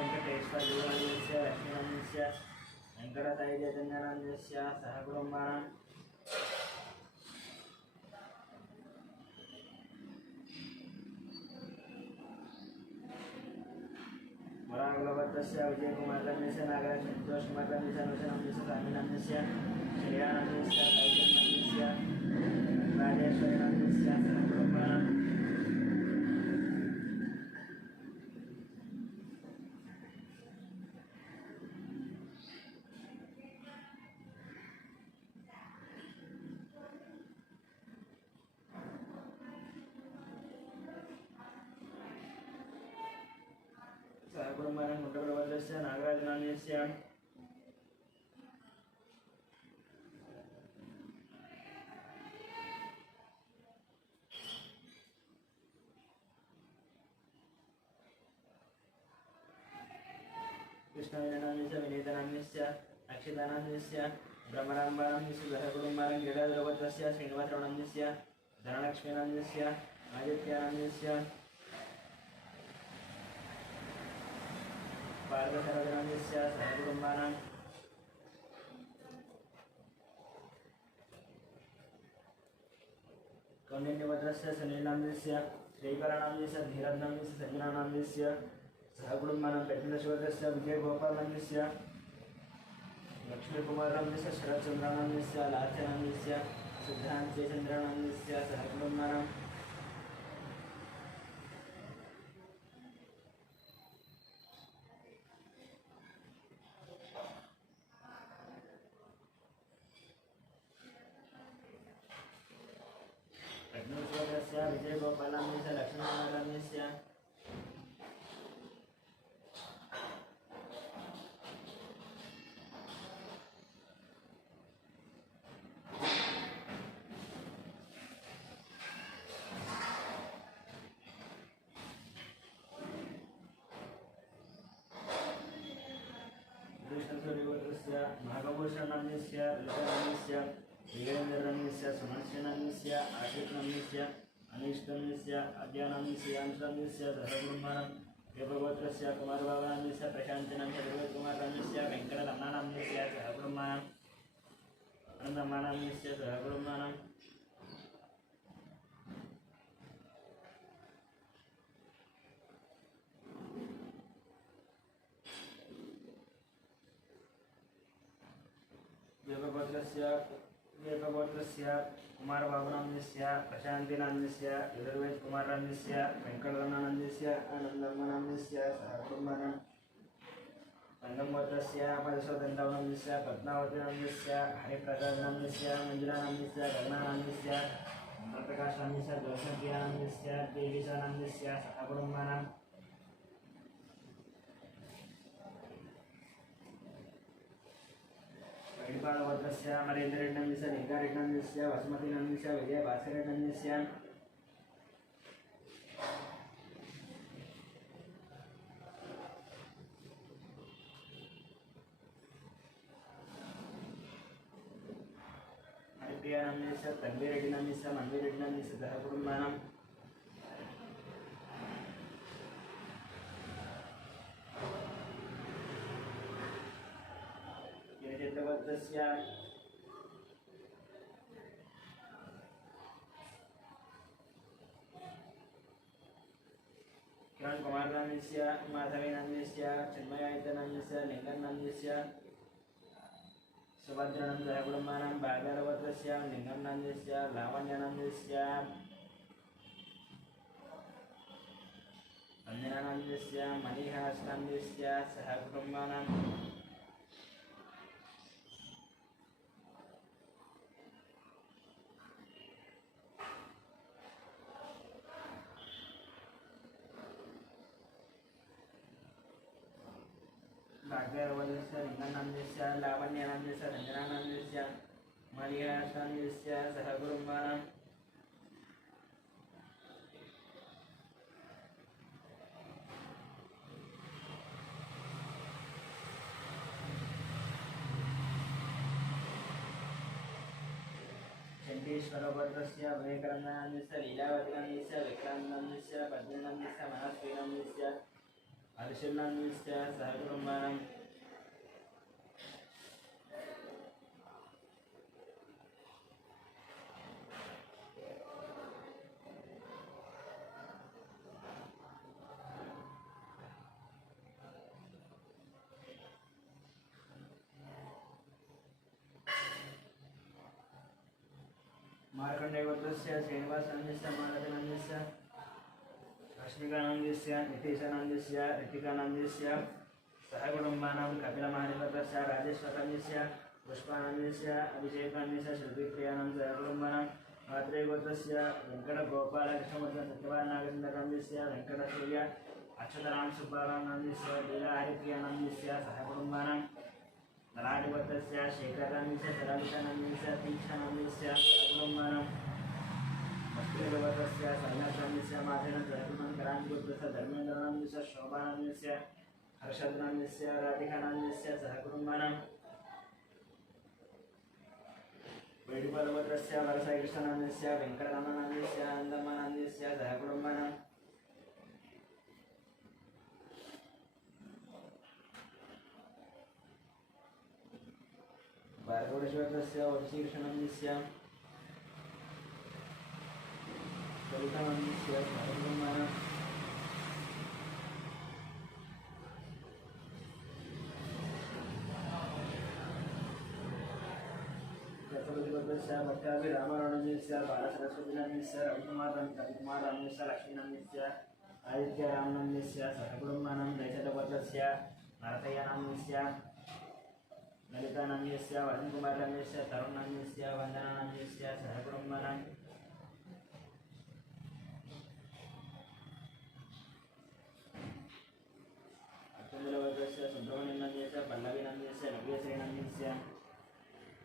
वेंकटेश्वरनाम्यस्य लक्ष्मीनाम्यस्य वेंकटताईचैतन्यनाम्यस्य सहकुटुम्बानां वराकुलवत्तस्य विजयकुमारनाम्यस्य नागराजस्य संतोषकुमारनाम्यस्य अनुजनाम्यस्य स्वामिनाम्यस्य श्रेयानाम्यस्य ताईचैतन्यनाम्यस्य राजेश्वरीनाम्यस्य सहकुटुम्बानां सहकुटुम्बानां गुण्डप्रभद्रस्य नागराजनाम्यस्य कृष्णवीरनाम्यस्य विनीतनाम्यस्य अक्षितानाम्यस्य ब्रह्मराम्बानाम्यस्य सहकुटुम्बानां गिरिराजप्रभद्रस्य श्रीनिवासरावनाम्यस्य धनलक्ष्मीनाम्यस्य आदित्यानाम्यस्य पार्वतीनाम्यस्य सहकुटुम्बानां कौण्डिन्यभद्रस्य सुनीलनाम्यस्य श्रीकरनाम्यस्य धीरजनाम्यस्य सज्जनानाम्यस्य सहकुटुम्बानां पेट्टलशिवदस्य विजयगोपालनाम्यस्य लक्ष्मीकुमारनाम्यस्य शरत्चन्द्रनाम्यस्य लास्यनाम्यस्य सिद्धान्तचन्द्रनाम्यस्य सहकुटुम्बानां पेट्टलशिवदस्य विजयगोपालनाम्यस्य लक्ष्मीकुमारनाम्यस्य कृष्णसूर्यगोत्रस्य नागभूषणनाम्यस्य ललितनाम्यस्य वीरेन्द्रनाम्यस्य सुमनस्यनाम्यस्य आशिषनाम्यस्य अनीशनाम्यस्य अद्यानाम्यस्य अंशनाम्यस्य सहकुटुम्बानां देवगोत्रस्य कुमारबाबुनाम्यस्य प्रशान्तनाम्यस्य दुर्गकुमारनाम्यस्य वेङ्कटरमणनाम्यस्य सहकुटुम्बानां अनन्तमानाम्यस्य सहकुटुम्बानां देवगोत्रस्य कुमारबाबुनाम्यस्य प्रशान्तिनाम्यस्य यजुर्वेदकुमारनाम्यस्य वेङ्कटरमणनाम्यस्य आनन्दनाम्यस्य सहकुटुम्बानां रङ्गगोत्रस्य मधुसूदननाम्यस्य पद्मावतीनाम्यस्य हरिप्रसादनाम्यस्य मञ्जुलानाम्यस्य गगनानाम्यस्य चन्द्रप्रकाशनाम्यस्य जोत्स्नप्रियानाम्यस्य देवीशानाम्यस्य सहकुटुम्बानां परिपालगोत्रस्य अमरेन्द्रनाम्यस्य निगारेड्नाम्यस्य वसुमतीनाम्यस्य विजयभास्करनाम्यस्य हरिप्रियानाम्यस्य तन्वीरेड्डिनाम्यस्य मन्वीरेड्डिनाम्यस्य सहकुटुम्बानां Venkataravattasya Kiran Kumaranandisya Madhavinandisya Chinmayayitanandisya Linganandisya Subhadranandisya Kudumanam Bhagaravattasya Linganandisya Lavanyanandisya Anjananandisya Manihasnandisya Sahakudumanam Bhagaravattasya Linganandisya Lavanyanandisya Anjananandisya Manihasnandisya Sahakudumanam Chandishwaravattasya Vivekaranandisya Leelavatyanandisya Vikramanandisya Padmanandisya Manasvinandisya Arishanandisya Sahakudumanam Markandeyavattasya Srinivasanandisya Marajanandisya Rashmikanandisya Nitishanandisya Ritikanandisya Sahakudumanam Kapilamahanivattasya Rajeshwaranandisya Pushpanandisya Abhishekandisya Shilpipriyanam Sahakudumanam Matrayavattasya Venkatagopalakrishnavattasya Satyavarnagasundaranandisya Venkatasurya Achyutaram Subbalanandisya Leelaharipriyanandisya Sahakudumanam Naladivattasya Shekaranandisya Saralikanandisya Tikshanandisya Sahakudumanam Vaskiravatasya Sanyasanandisya Madhana Sahakudumanam Karantivattasya Dharmendrandisya Shobhanandisya Harshadranandisya Radhikanandisya Sahakudumanam Vedipalavatasya Varasakrishnanandisya Venkataramanandisya Andamanandisya Sahakudumanam Bhargaveshwatasya Vamsikrishnanandisya Salitanandisya Sahakudumanam Jatavadivattasya Bhaktaviramanandisya Balasaraswatinandisya Ravikumaranandisya Lakshminandisya Adityaramnandisya Sahakudumanam Daisatavatasya Naratayanandisya Lalitanandisya Varankumaranandisya Tarunandisya Vandananandisya Sahakudumanam Atandalavattasya Subramanianandisya Pallavinandisya Navyasayanandisya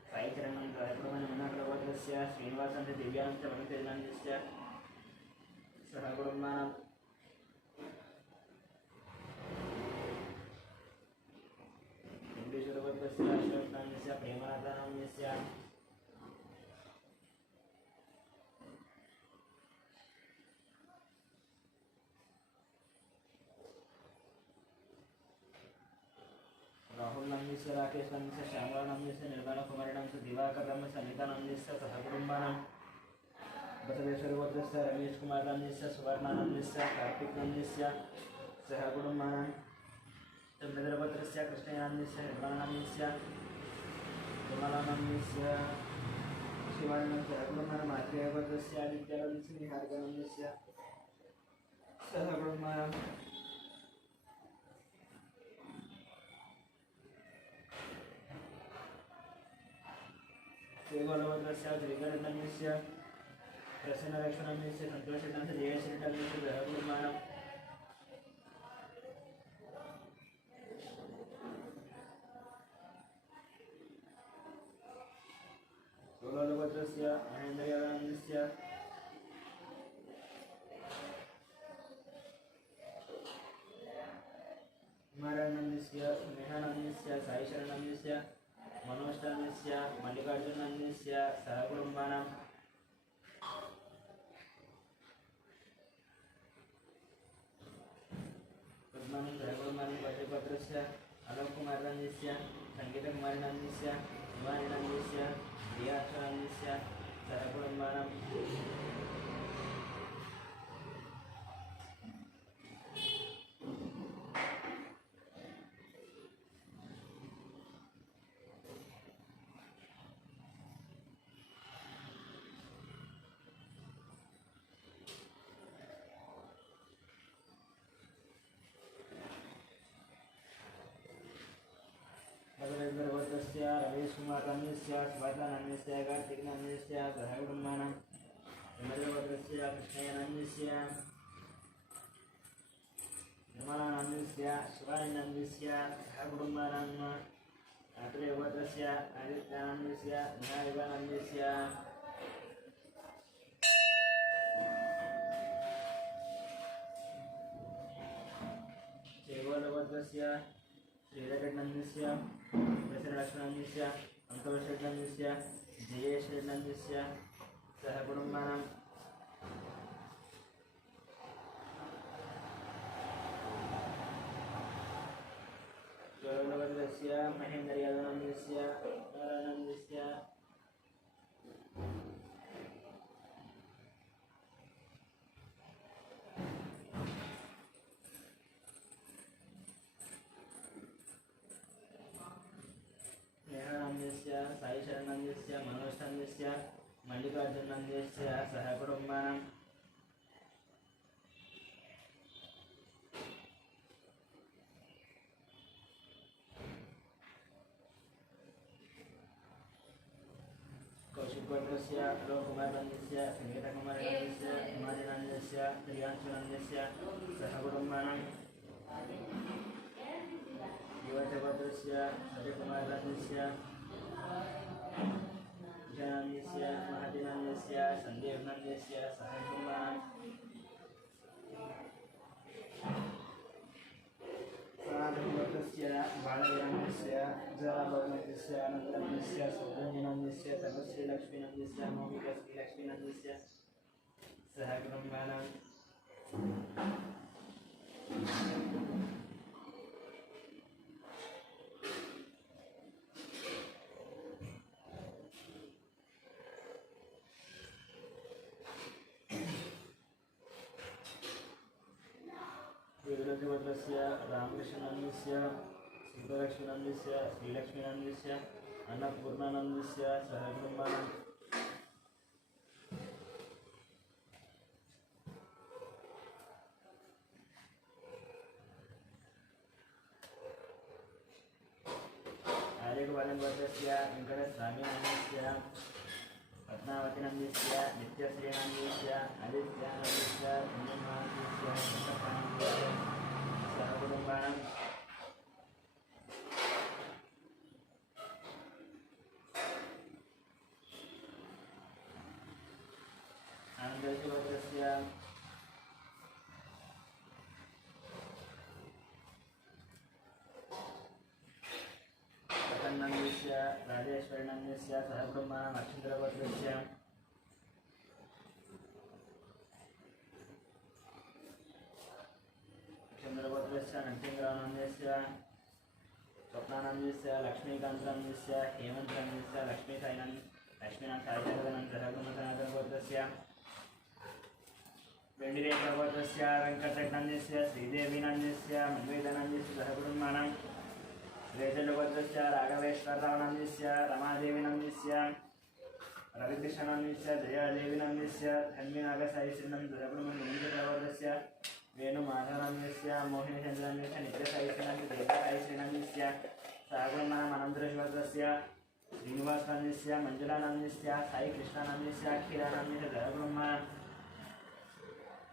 Saicharanandisya Sahakudumanam Manakalavattasya Srinivasanandisya Divyanandisya Vanitejanandisya Sahakudumanam Indeshwaravattasya Ashwatnandisya Premanatanandisya Rahulnandisya Rakeshnandisya Shyamalanandisya Nirmalakumarinandisya Divakaranandisya Sanitanandisya Sahakudumanam Basaveshwaravattasya Rameshkumaranandisya Suvarnanandisya Kartiknandisya Sahakudumanam Chandravatarsya Krishnanandisya Nirmalanandisya Vimalanandisya Shivanandisya Sahakudumanam Matrayavatasya Adityaranandisya Niharganandisya Sahakudumanam Srivalavatasya Srigaranandisya Prasannarakshmanandisya Santoshitandisya Jayasritandisya Sahakudumanam Solalavatasya Mahendrayanandisya Maranandisya Snehanandisya Saisharanandisya Manostandisya Mallikarjunandisya Sahakudumanam Padmanam Sahakudumanam Vajapatrasya Alok Kumaranandisya Sangeeta Kumaranandisya शिवानिनन्दस्य प्रियाक्षरन्दस्य सहकुटुम्बानां रविन्द्रवर्तस्य रवीशकुमारनन्दस्य स्वातानन्दस्य कार्तिकनन्दस्य सहकुटुम्बानां विमलवर्तस्य कृष्णयनन्दस्य निर्मलानन्दस्य शिवानन्दस्य सहकुटुम्बानां अत्रेवर्तस्य आदित्यानन्दस्य विनायकानन्दस्य चैवलवर्तस्य श्रीरकटनन्दस्य प्रसन्नलक्ष्मणस्य अंकवशनन्दस्य जयेशनन्दस्य सहकुटुम्बानां गौरववर्धस्य महेन्द्रयादवनन्दस्य नारायणनन्दस्य साईशरणन्दस्य मनोजनन्दस्य मल्लिकार्जुननन्दस्य सहकुटुम्बानां कौशिकवर्गस्य अलोककुमारनन्दस्य संगीतकुमारनन्दस्य हिमाचलनन्दस्य प्रियांशुनन्दस्य सहकुटुम्बानां युवचवर्गस्य सत्यकुमारनन्दस्य विजयानन्दस्य महतिनन्दस्य सन्दीपनन्दस्य सहकुटुम्बानां सनातनवर्गस्य बालवीरनन्दस्य जराभवनन्दस्य आनन्दनन्दस्य सुब्रह्मण्यनन्दस्य सर्वश्रीलक्ष्मीनन्दस्य मौलिकश्रीलक्ष्मीनन्दस्य सहकुटुम्बानां विग्रहवर्गस्य रामकृष्णनन्दस्य सिद्धलक्ष्मीनन्दस्य श्रीलक्ष्मीनन्दस्य अन्नपूर्णानन्दस्य सहकुटुम्बानां आर्यकुमारवर्गस्य वेङ्कटस्वामिनन्दस्य पद्मावतीनन्दस्य नित्यश्रीनन्दस्य आदित्यानन्दस्य पुण्यमानन्दस्य सहकुटुम्बानां आनन्दवर्गस्य प्रसन्नन्दस्य राजेश्वरीनन्दस्य सहकुटुम्बानां अक्षन्द्रवर्गस्य चंद्रवर्गस्य नरसिंहरावनन्दस्य स्वप्नानन्दस्य लक्ष्मीकान्तनन्दस्य हेमन्तनन्दस्य लक्ष्मीनाथायनन्दस्य वेण्डिरेकवर्गस्य वेङ्कटनन्दस्य श्रीदेवीनन्दस्य मन्वेदनन्दस्य सहकुटुम्बानां रेजलवर्गस्य राघवेश्वररावनन्दस्य रमादेवीनन्दस्य रविकृष्णनन्दस्य जयादेवीनन्दस्य धन्वीनागसायिश्रीनन्दस्य सहकुटुम्बवर्गस्य वेणुमाधवनन्दस्य मोहिनीचन्द्रनन्दस्य नित्यसायिश्रीनन्दस्य देवसायिश्रीनन्दस्य सहकुटुम्बानां अनन्तरवर्गस्य श्रीनिवासनन्दस्य मञ्जुलानन्दस्य साईकृष्णानन्दस्य अखिलानन्दस्य सहकुटुम्बानां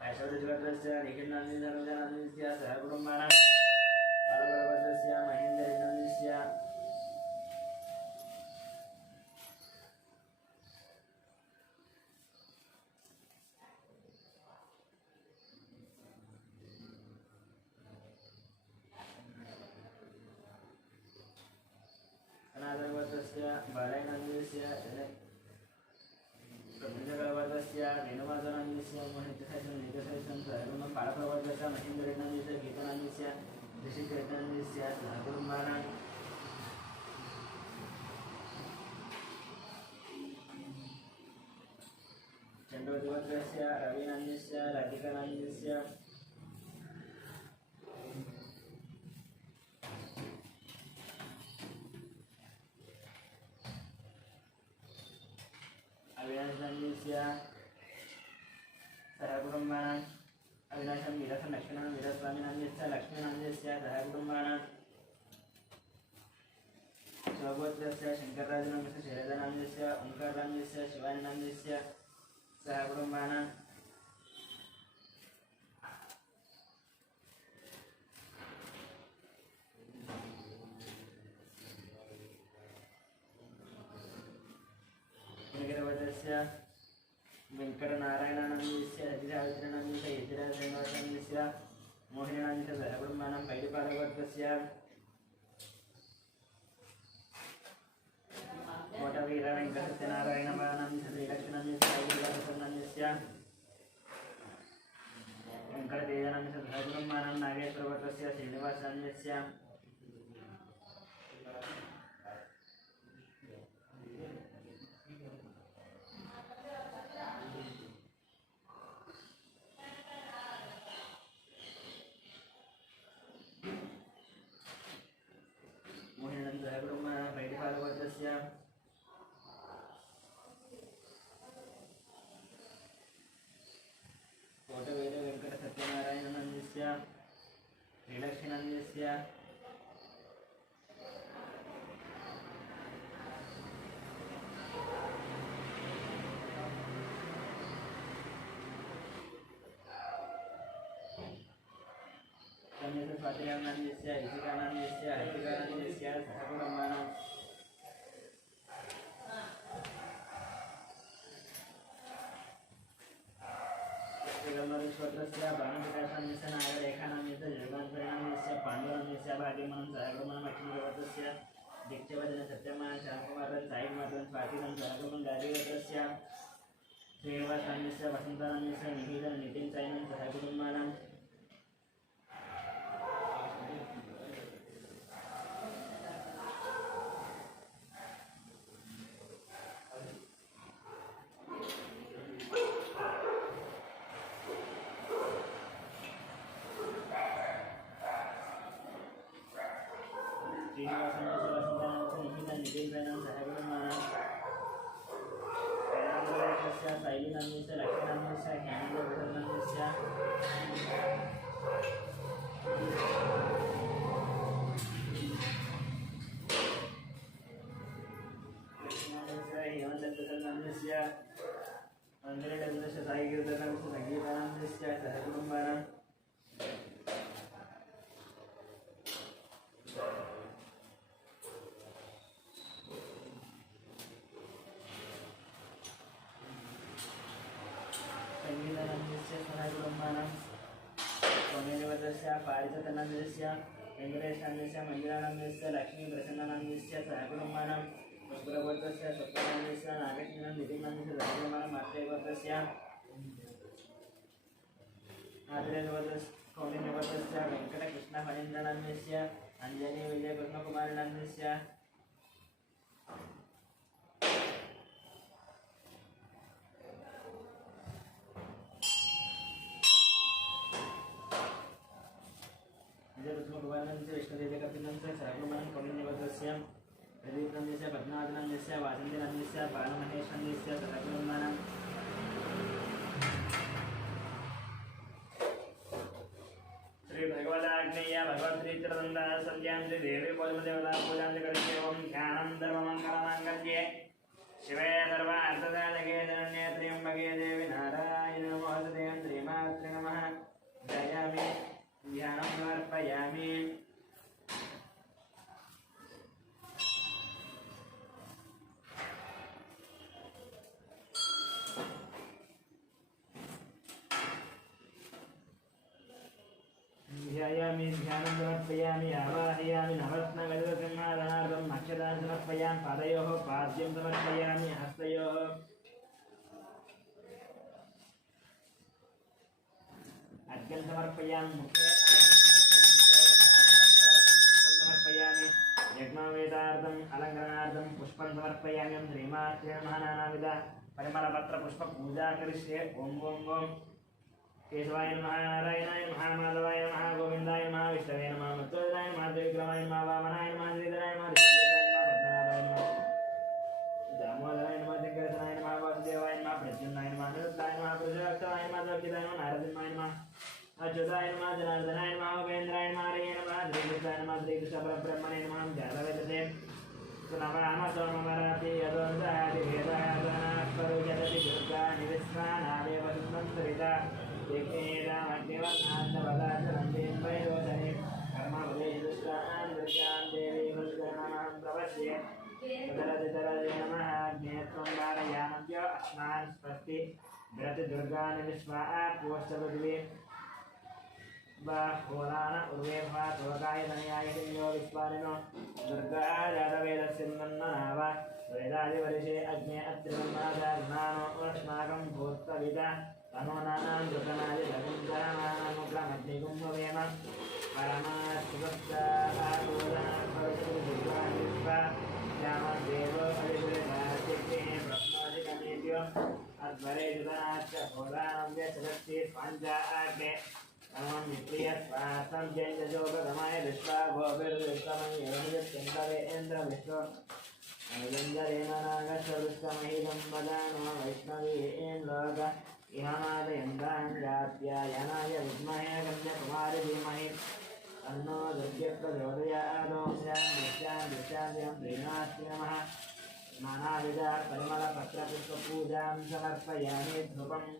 ऐश्वर्यवर्गस्य निखिलनन्दस्य सहकुटुम्बानां बालवर्गस्य महेन्द्रनन्दस्य सनातनवर्गस्य बालयनन्दस्य प्रबन्धकवर्गस्य रेणुमाधवनन्दस्य मोहितसहितं सहकुटुम्बं पालकवर्गस्य महेन्द्रनन्दस्य गीतानन्दस्य ऋषिकृष्णनन्दस्य सहकुटुम्बानां चन्द्रवतीवर्गस्य रविनन्दस्य राधिकानन्दस्य अविनाशनन्दस्य सहकुटुम्बानाम् अविनाशं वीरसं लक्ष्मणं वीरस्वामिनन्दस्य लक्ष्मीनन्दस्य सहकुटुम्बानां शिवगोत्रस्य शङ्करराजनन्दस्य शैलजानन्दस्य ओङ्कारनन्दस्य शिवानन्दस्य सहकुटुम्बानां वेंकटनारायणानन्दस्य रतिराजनन्दस्य यतिराजनन्दस्य मोहिनीनन्दस्य सहकुटुम्बानां पैडिपालवर्गस्य कोटवीर वेंकटसत्यनारायणनन्दस्य श्रीलक्ष्मणस्य श्रीलक्ष्मणस्य वेंकटतेजनन्दस्य सहकुटुम्बानां नागेश्वरवर्गस्य श्रीनिवासनन्दस्य कोटवीर वेंकटसत्यनारायणनन्दस्य श्रीलक्ष्मणस्य स्वातिनन्दस्य ऋषिकानन्दस्य हरिकानन्दस्य सहकुटुम्बानां श्रीगंधर्वस्य बाणविकासान्यस्य नागरेखानान्यस्य जगन्नाथनान्यस्य पाण्डवान्यस्य भाग्यमनं सहकुटुम्बानां लक्ष्मीदेवतस्य दीक्षवदन सत्यमान शान्तकुमारन् साईकुमारन् स्वातिनं सहकुटुम्बं गादिवतस्य श्रीनिवासान्यस्य वसन्तानन्यस्य निहितं नितिन साईनं सहकुटुम्बानां साईनन्दस्य लक्ष्मीनन्दस्य ज्ञानेन्द्रनन्दस्य हेमन्तनन्दस्य मन्दिरनन्दस्य साईकीर्तनस्य संगीतानन्दस्य सहकुटुम्बानां संगीतानन्दस्य सहकुटुम्बानां सोमेनिवतस्य पारिजातनन्दस्य वेङ्कटेशानन्दस्य मञ्जुलानन्दस्य लक्ष्मीप्रसन्नानन्दस्य सहकुटुम्बानां शुक्रवर्गस्य स्वप्नानन्दस्य नागेश्वरं नितिनन्दस्य सहकुटुम्बानां मात्रेवर्गस्य आदिरेवर्गस्य कौलिन्यवर्गस्य वेङ्कटकृष्णफणीन्द्रनन्दस्य अञ्जनी विजयकृष्णकुमारनन्दस्य विष्णुदेवकपिनन्दस्य सहकुटुम्बानां कौलिन्यवर्गस्य प्रदीपनन्दस्य पद्मावतनन्दस्य वासन्तीनन्दस्य बालमहेशनन्दस्य सहकुटुम्बानां श्री भगवदाग्नेय भगवद्रीचरदन्ता सत्यां श्री देवी पद्मदेवता पूजां करिष्ये ओम ध्यानं धर्ममङ्गलमाङ्गल्ये शिवे सर्वार्थसाधके शरण्ये त्र्यम्बके देवी नारायण नमोस्तुते श्रीमात्रे नमः ध्यायामि ध्यानं समर्पयामि ध्यायामि ध्यानं समर्पयामि आवाहयामि नवरत्नगजसिंहासनार्थं नक्षत्रान् समर्पयामि पादयोः पाद्यं समर्पयामि हस्तयोः अर्घ्यं समर्पयामि मुखे समर्पयामि यज्ञोपेतार्थम् अलङ्करणार्थं पुष्पं समर्पयामि श्रीमात्रे नमः नानाविध परिमलपत्रपुष्पपूजा करिष्ये। ॐ ॐ ॐ केशवाय नमः, नारायणाय नमः, माधवाय नमः, गोविन्दाय नमः, विष्णवे नमः, मत्स्येन्द्राय नमः, त्रिविक्रमाय नमः, वामनाय नमः, श्रीधराय नमः, ऋषिकेशाय नमः, पद्मनाभाय नमः, दामोदराय नमः, शङ्करसनाय नमः, वासुदेवाय नमः, प्रद्युम्नाय नमः, अनिरुद्धाय नमः, पुरुषोत्तमाय नमः, द्रौपदीय नमः, नारसिंहाय नमः, अच्युताय नमः, जनार्दनाय नमः, उपेन्द्राय नमः, हरये नमः, श्रीकृष्णाय नमः, श्रीकृष्णपरब्रह्मणे नमः, जानवेदते नमः सोमवराति यदोदादि वेदादनात्परुजति दुर्गा निविस्वानादेव सुमन्त्रिता देखेदामग्निवर्णान्तवदाचरन्तीं वैरोचने कर्मवदेशुष्टान् दुर्गां देवी वल्गणां प्रपश्ये तदरदितरदे नमः ज्ञेत्वं वारयामद्य अस्मान् स्वस्ति व्रतदुर्गानि विश्वा पूष्टपृथिवी होरान उर्वेभा तोकाय तनयाय किन्यो विश्वानिनो दुर्गा जातवेदस्यन्ननाव वेदादिवर्षे अग्ने अत्रिवन्नादारुणानो अस्माकं भूत्तविदा तनो नानां दुर्गणादि रविन्द्राणामुग्रमग्निकुम्भवेम परमास्तुभक्ताः श्यामदेवो हरिपुरदाचित्ते ब्रह्मादिकमेभ्यो अध्वरे जुतनाच्च होरानव्य चलत्ति पञ्चाग्ने नमः प्रिय स्वासं जयजोगमाय विश्वा गोभिर्विष्टमं योनित्यन्तरे इन्द्र विष्णु नैवेन्द्रेण नागस्वरुष्टमहिदं वदानो वैष्णवीं लोक इहमादयन्तां जात्यायनाय विद्महे कन्याकुमारी धीमहि तन्नो दुर्गप्रचोदयात् ॐ दृश्यां प्रीणास्ति नमः नानाविध परिमलपत्रपुष्पपूजां समर्पयामि ध्रुवम्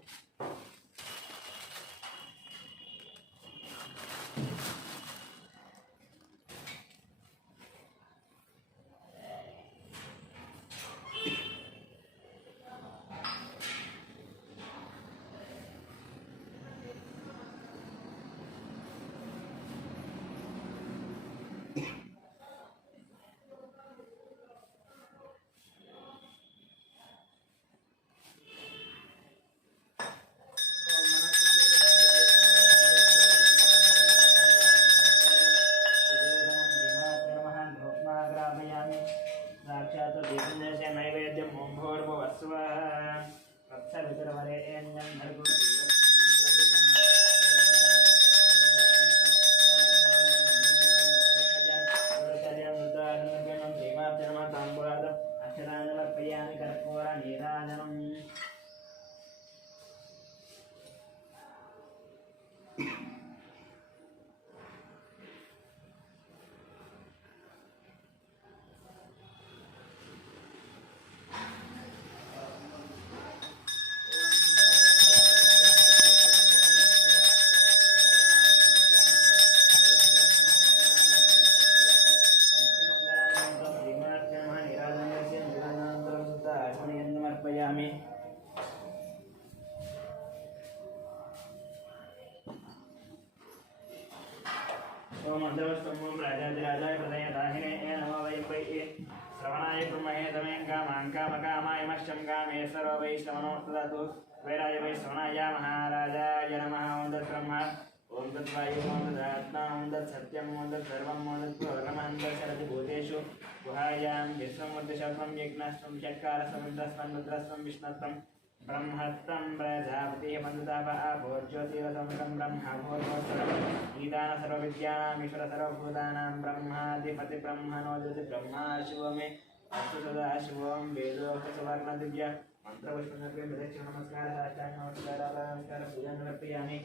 ओम राजाधिराजाय प्रदयदाहिने नमो वै श्रवणाय ब्रह्महे तमें कामाय मक्षं कामे सर्व वैष्णवनो ददातु वैराय वै श्रवणाय महाराजाय नमः ओम तत्ब्रह्म ओम तद्वायु ओम तदात्मा ओम तत्सत्यम ओम तत्सर्वम् ओम तत्पूर्णमहं दर्शरति भूतेषु गुहायां विश्वमूर्तिशस्त्रं यज्ञस्त्रं षट्कारसमुद्रस्त्रं रुद्रस्त्रं विष्णुस्त्रं ब्रह्मस्तं प्रजापतिः मन्दतापः भोज्योतिरसमृतं ब्रह्मभूर्भोत्सरं ईदान सर्वविद्यानाम् ईश्वर सर्वभूतानां ब्रह्माधिपति ब्रह्मणोऽधिपति ब्रह्मा शिवो मे अस्तु सदा शिवों वेदोक्तसुवर्णदिव्य मन्त्रपुष्पसर्वे प्रदक्षिण नमस्कारः साष्टाङ्ग नमस्कारः नमस्कारः पूजां समर्पयामि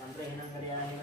मंत्रहीनं करिष्यामि